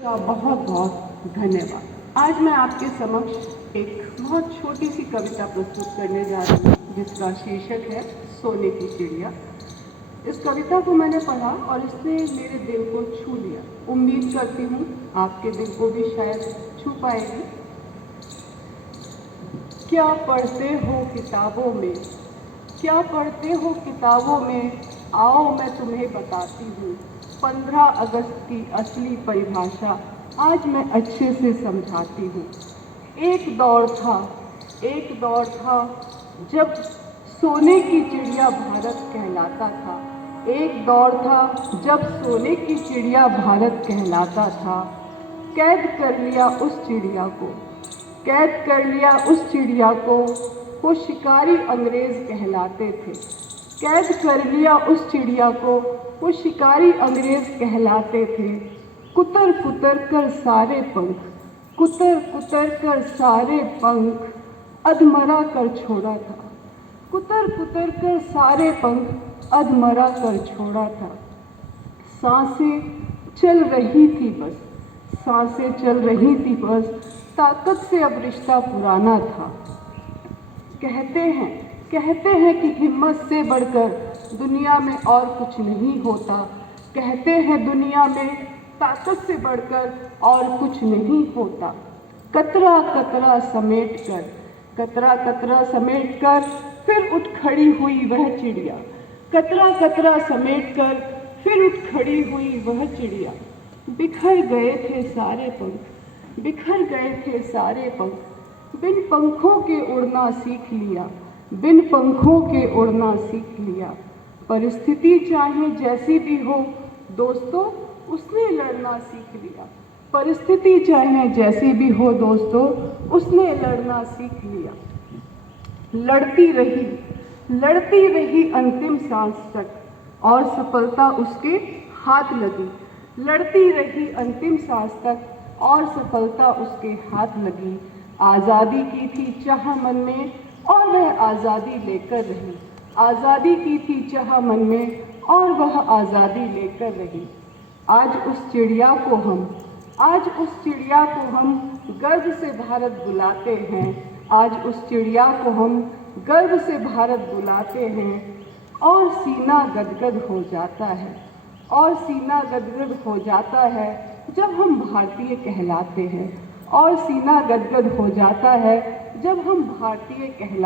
का बहुत बहुत धन्यवाद। आज मैं आपके समक्ष एक बहुत छोटी सी कविता प्रस्तुत करने जा रही हूँ जिसका शीर्षक है सोने की चिड़िया। इस कविता को मैंने पढ़ा और इसने मेरे दिल को छू लिया। उम्मीद करती हूँ आपके दिल को भी शायद छू पाएगी। क्या पढ़ते हो किताबों में, क्या पढ़ते हो किताबों में, आओ मैं तुम्हें बताती हूँ। 15 अगस्त की असली परिभाषा आज मैं अच्छे से समझाती हूँ। एक दौर था, एक दौर था जब सोने की चिड़िया भारत कहलाता था। एक दौर था जब सोने की चिड़िया भारत कहलाता था। कैद कर लिया उस चिड़िया को, कैद कर लिया उस चिड़िया को, वो शिकारी अंग्रेज कहलाते थे। कैद कर लिया उस चिड़िया को, वो शिकारी अंग्रेज कहलाते थे। कुतर कुतर कर सारे पंख, कुतर कुतर कर सारे पंख अधमरा कर छोड़ा था। कुतर कुतर कर सारे पंख अधमरा कर छोड़ा था। सांसें चल रही थी बस, सांसें चल रही थी बस, ताकत से अब रिश्ता पुराना था। कहते हैं कि हिम्मत से बढ़कर दुनिया में और कुछ नहीं होता। कहते हैं दुनिया में ताकत से बढ़कर और कुछ नहीं होता। कतरा कतरा समेट कर, कतरा कतरा समेट कर फिर उठ खड़ी हुई वह चिड़िया। कतरा कतरा समेट कर फिर उठ खड़ी हुई वह चिड़िया। बिखर गए थे सारे पंख, बिखर गए थे सारे पंख, बिन पंखों के उड़ना सीख लिया, बिन पंखों के उड़ना सीख लिया। परिस्थिति चाहे जैसी भी हो दोस्तों, उसने लड़ना सीख लिया। परिस्थिति चाहे जैसी भी हो दोस्तों, उसने लड़ना सीख लिया। लड़ती रही अंतिम सांस तक और सफलता उसके हाथ लगी। लड़ती रही अंतिम सांस तक और सफलता उसके हाथ लगी। आज़ादी की थी चाह मन में और वह आज़ादी लेकर रही। आज़ादी की थी चाह मन में और वह आज़ादी लेकर रही। आज उस चिड़िया को हम गर्व से भारत बुलाते हैं। आज उस चिड़िया को हम गर्व से भारत बुलाते हैं। और सीना गदगद हो जाता है, और सीना गदगद हो जाता है जब हम भारतीय कहलाते हैं। और सीना गदगद हो जाता है जब हम भारतीय कहलाते हैं।